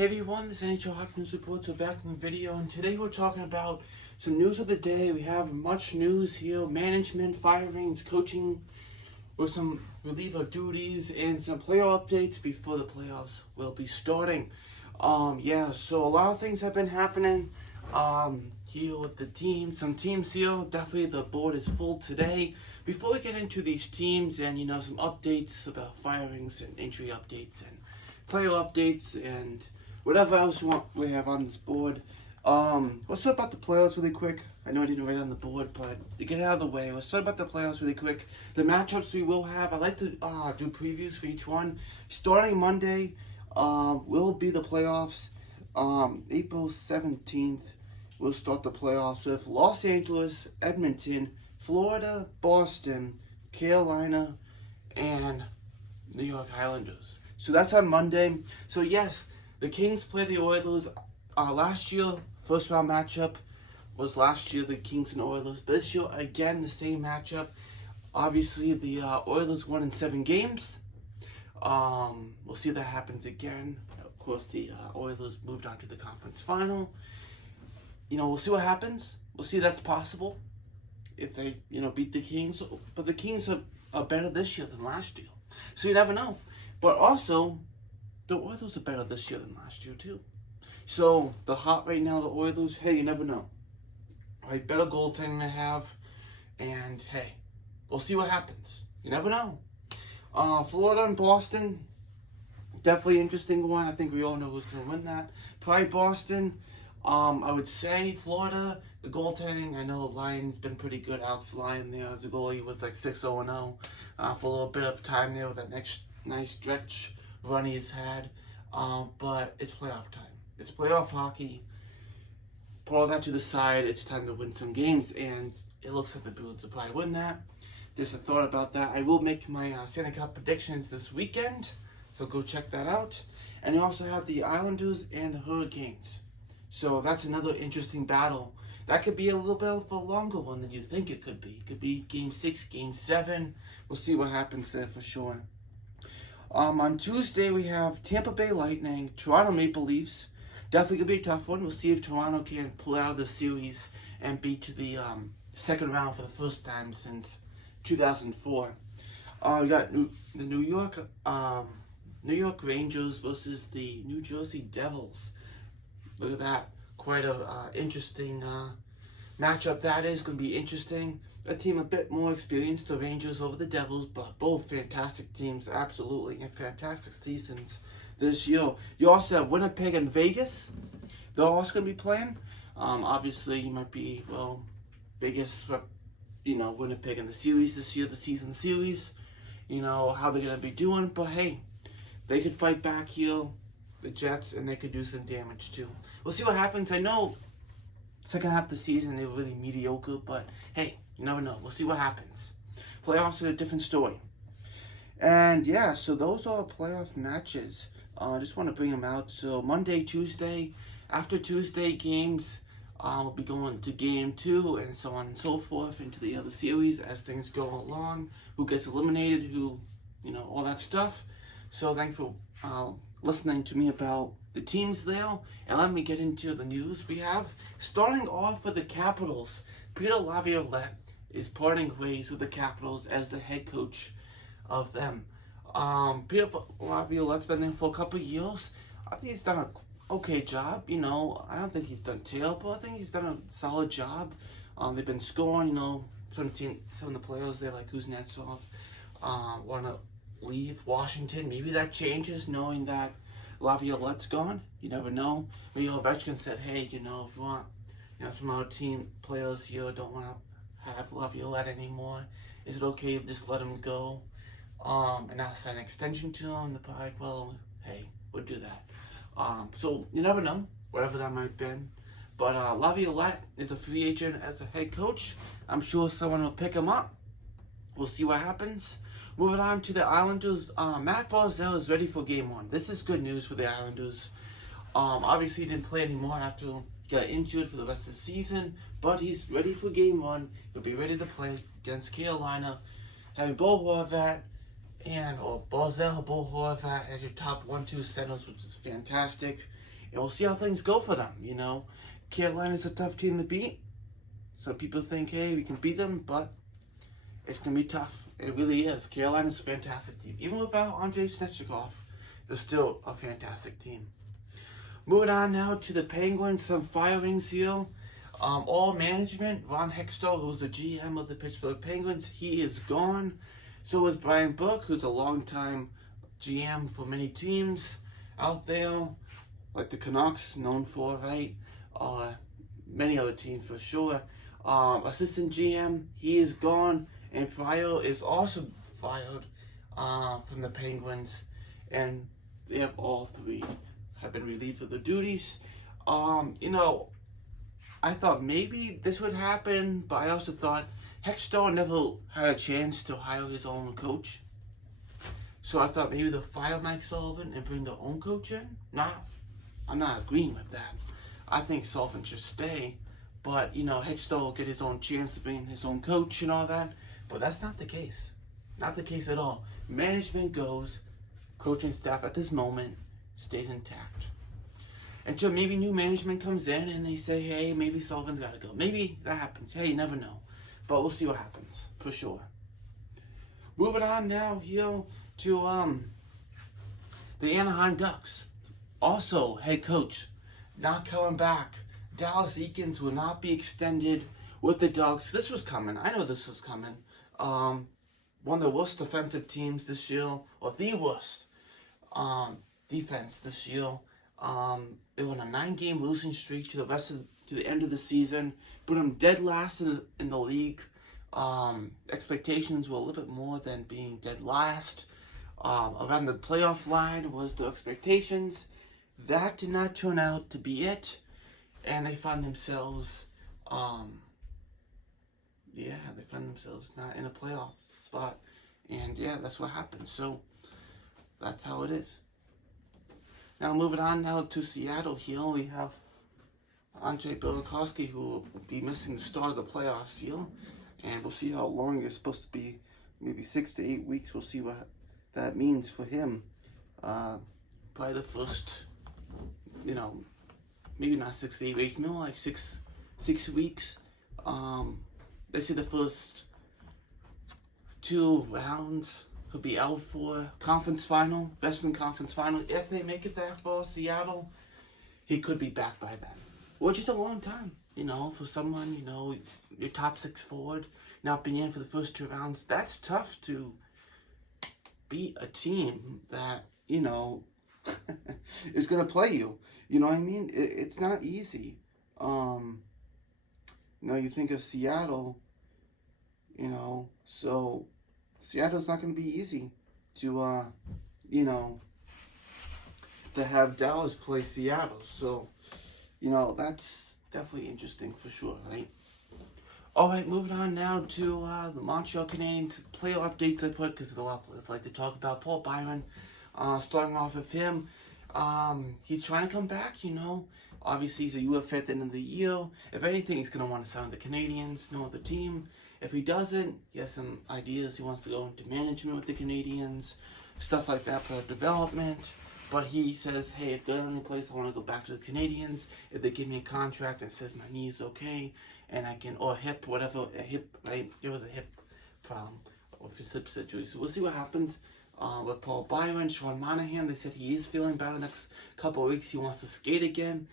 Hey everyone, this is NHL Hockey News Report. So back in the video, and today we're talking about some news of the day. We have much news here: management, firings, coaching, with some reliever duties, and some player updates before the playoffs will be starting. So a lot of things have been happening here with the team. Some teams here, definitely the board is full today. Before we get into these teams and some updates about firings and injury updates and player updates and whatever else we have on this board. Let's talk about the playoffs really quick. I know I didn't write it on the board, but to get it out of the way, let's talk about the playoffs really quick. The matchups we will have, I like to do previews for each one. Starting Monday will be the playoffs. April 17th, we'll start the playoffs with Los Angeles, Edmonton, Florida, Boston, Carolina, and New York Islanders. So that's on Monday. So yes, the Kings play the Oilers. Last year, first round matchup was last year, the Kings and Oilers. This year, again, the same matchup. Obviously, the Oilers won in 7 games. We'll see if that happens again. Of course, the Oilers moved on to the conference final. We'll see what happens. We'll see if that's possible if they, beat the Kings. But the Kings are better this year than last year. So you never know. But also, the Oilers are better this year than last year, too. So, the hot right now, the Oilers, hey, you never know. Right, better goaltending they have. And, hey, we'll see what happens. You never know. Florida and Boston, definitely interesting one. I think we all know who's going to win that. Probably Boston. I would say Florida, the goaltending, I know the Lions been pretty good. Alex Lyon there as a goalie. He was like 6-0-0 for a little bit of time there with that nice stretch run he's had. But it's playoff time. It's playoff hockey. Put all that to the side. It's time to win some games, and it looks like the Bruins will probably win that. Just a thought about that. I will make my Stanley Cup predictions this weekend, so go check that out. And you also have the Islanders and the Hurricanes. So that's another interesting battle. That could be a little bit of a longer one than you think it could be. It could be Game 6, Game 7. We'll see what happens there for sure. On Tuesday, we have Tampa Bay Lightning, Toronto Maple Leafs. Definitely going to be a tough one. We'll see if Toronto can pull out of the series and beat to the second round for the first time since 2004. We got the New York Rangers versus the New Jersey Devils. Look at that. Quite a interesting matchup that is. Going to be interesting. A team a bit more experienced, the Rangers over the Devils, but both fantastic teams, absolutely, and fantastic seasons this year. You also have Winnipeg and Vegas. They're also going to be playing. Obviously, you might be, Vegas, Winnipeg in the series this year, the season series. How they're going to be doing, but hey, they could fight back here, the Jets, and they could do some damage too. We'll see what happens. I know second half of the season they were really mediocre, but hey, you never know. We'll see what happens. Playoffs are a different story. And yeah, so those are playoff matches. I just want to bring them out. So Monday, Tuesday, after Tuesday games, we'll be going to Game 2 and so on and so forth into the other series as things go along. Who gets eliminated, who, all that stuff. So thanks for listening to me about the teams there. And let me get into the news we have. Starting off with the Capitals, Peter Laviolette is parting ways with the Capitals as the head coach of them. Peter Laviolette's been there for a couple of years. I think he's done an okay job. I don't think he's done terrible. I think he's done a solid job. They've been scoring. Some of the players there, like Kuznetsov, want to leave Washington. Maybe that changes knowing that Laviolette's gone. You never know. Maybe Ovechkin said, hey, if you want, some other team players here don't want to have Laviolette anymore. Is it okay to just let him go? And not sign an extension to him? They're probably like, well, hey, we'll do that. So you never know, whatever that might have been. But Laviolette is a free agent as a head coach. I'm sure someone will pick him up. We'll see what happens. Moving on to the Islanders, Matt Barzal is ready for Game 1. This is good news for the Islanders. Obviously, he didn't play anymore after he got injured for the rest of the season, but he's ready for Game 1. He'll be ready to play against Carolina. Having Bo Horvat Barzal, Bo Horvat as your top 1-2 centers, which is fantastic. And we'll see how things go for them, you know. Carolina's a tough team to beat. Some people think, hey, we can beat them, but it's going to be tough. It really is. Carolina's a fantastic team. Even without Andrei Snechikov, they're still a fantastic team. Moving on now to the Penguins, some firings here. All management, Ron Hextall, who's the GM of the Pittsburgh Penguins, he is gone. So is Brian Burke, who's a longtime GM for many teams out there, like the Canucks, known for, right? Many other teams for sure. Assistant GM, he is gone. And Pryor is also fired from the Penguins. And they have all three have been relieved of their duties. You know, I thought maybe this would happen, but I also thought Hextall never had a chance to hire his own coach. So I thought maybe they'll fire Mike Sullivan and bring their own coach in. I'm not agreeing with that. I think Sullivan should stay, but you know, Hextall will get his own chance to bring in his own coach and all that. But that's not the case. Not the case at all. Management goes, coaching staff at this moment stays intact. Until maybe new management comes in and they say, hey, maybe Sullivan's got to go. Maybe that happens. Hey, you never know. But we'll see what happens, for sure. Moving on now here to the Anaheim Ducks. Also, head coach not coming back. Dallas Eakins will not be extended with the Ducks. This was coming. I know this was coming. One of the worst defensive teams this year, or the worst defense this year. They went a 9-game losing streak to the end of the season, put them dead last in the league. Expectations were a little bit more than being dead last. Around the playoff line was the expectations. That did not turn out to be it, and they found themselves, not in a playoff spot, and yeah, that's what happened. So that's how it is. Now moving on now to Seattle here, we have Andrei Burakovsky, who will be missing the start of the playoffs here, and we'll see how long it's supposed to be, maybe 6 to 8 weeks. We'll see what that means for him. Probably the first, you know, maybe not 6 to 8 weeks, no, like six weeks. They say the first 2 rounds he'll be out for conference final, Western Conference final. If they make it that far, Seattle, he could be back by then. Which is a long time, you know, for someone, you know, your top 6 forward, not being in for the first 2 rounds. That's tough to beat a team that, you know, is going to play you. You know what I mean? It's not easy. You know, you think of Seattle, you know, so Seattle's not going to be easy to, you know, to have Dallas play Seattle. So, you know, that's definitely interesting for sure, right? All right, moving on now to the Montreal Canadiens player updates I put, because there's a lot of players I like to talk about. Paul Byron, starting off with him. He's trying to come back, you know. Obviously, he's a UFA at the end of the year. If anything, he's going to want to sign with the Canadiens, no other team. If he doesn't, he has some ideas. He wants to go into management with the Canadiens, stuff like that for development. But he says, hey, if there's any place I want to go back to the Canadiens, if they give me a contract that says my knee is okay, and I can, or hip, whatever, a hip, right? It was a hip problem with his hip surgery. So we'll see what happens with Paul Byron. Sean Monahan, they said he is feeling better the next couple of weeks. He wants to skate again.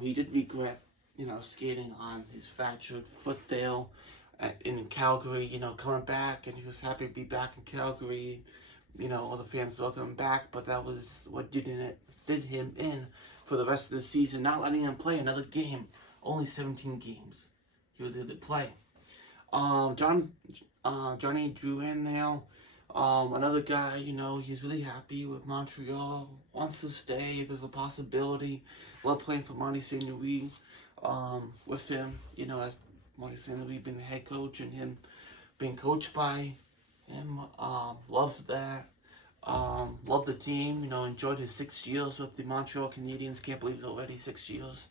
He did regret, you know, skating on his fractured foot there in Calgary, you know, coming back, and he was happy to be back in Calgary. You know, all the fans welcome him back, but that was what did him in for the rest of the season, not letting him play another game. Only 17 games he was able to play. Johnny Drouin there, another guy, you know, he's really happy with Montreal, wants to stay. There's a possibility. Love playing for Marty St. Louis with him, you know, as Marty St. Louis being the head coach and him being coached by him. Loved that. Loved the team, you know, enjoyed his 6 years with the Montreal Canadiens. Can't believe it's already 6 years.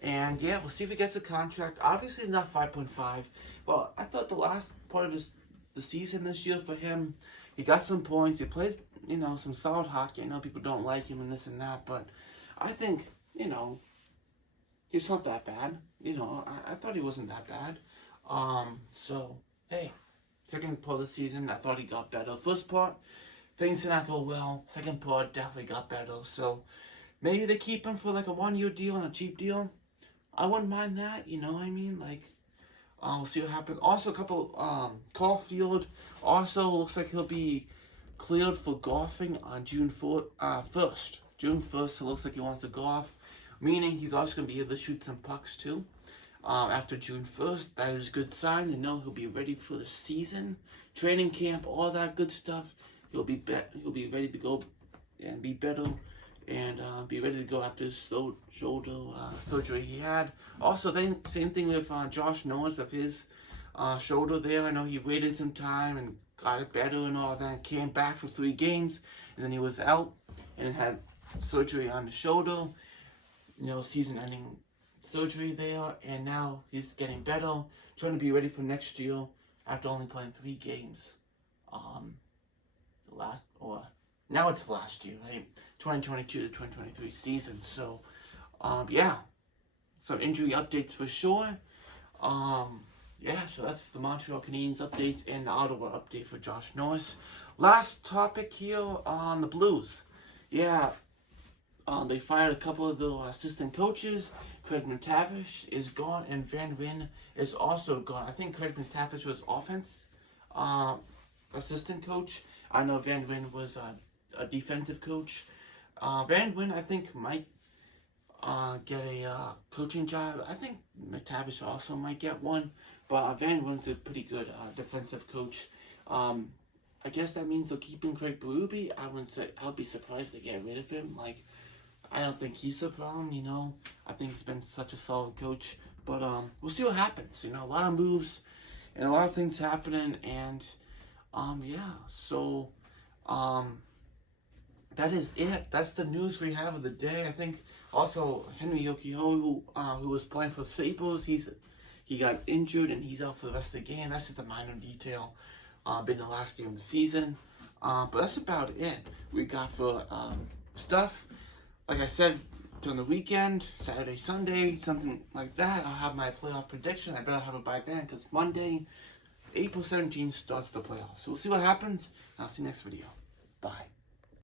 And yeah, we'll see if he gets a contract. Obviously, it's not 5.5. Well, I thought the last part of the season this year for him, he got some points. He plays, you know, some solid hockey. I know people don't like him and this and that, but I think, you know, he's not that bad. You know, I thought he wasn't that bad. So, hey, second part of the season, I thought he got better. First part, things did not go well. Second part, definitely got better. So, maybe they keep him for like a 1-year deal and a cheap deal. I wouldn't mind that, you know what I mean? Like, we'll see what happens. Also, a couple, Caulfield also looks like he'll be cleared for golfing on June 1st. June 1st, it looks like he wants to golf, meaning he's also going to be able to shoot some pucks too. After June 1st, that is a good sign. They know he'll be ready for the season, training camp, all that good stuff. He'll be ready to go and be better and be ready to go after his shoulder surgery he had. Also, same thing with Josh Norris of his shoulder there. I know he waited some time and got it better and all that. Came back for 3 games, and then he was out and had surgery on the shoulder. You know, season-ending surgery there, and now he's getting better, trying to be ready for next year after only playing 3 games. Now it's last year, right? 2022 to 2023 season. So, yeah, some injury updates for sure. Yeah, so that's the Montreal Canadiens updates and the Ottawa update for Josh Norris. Last topic here on the Blues. Yeah, they fired a couple of the assistant coaches. Craig McTavish is gone, and Van Ryn is also gone. I think Craig McTavish was offense assistant coach. I know Van Ryn was a defensive coach. Van Ryn, I think, might get a coaching job. I think McTavish also might get one, but Van Ryn's a pretty good defensive coach. I guess that means they're keeping Craig Berube. I'll be surprised to get rid of him. Like, I don't think he's a problem, you know. I think he's been such a solid coach. But we'll see what happens. You know, a lot of moves and a lot of things happening. And, yeah. So, that is it. That's the news we have of the day. I think also Henry Yokiho, who was playing for Sabres, he got injured and he's out for the rest of the game. That's just a minor detail. Been the last game of the season. But that's about it we got for stuff. Like I said, during the weekend, Saturday, Sunday, something like that, I'll have my playoff prediction. I better have it by then, because Monday, April 17th, starts the playoffs. So we'll see what happens, and I'll see you next video. Bye.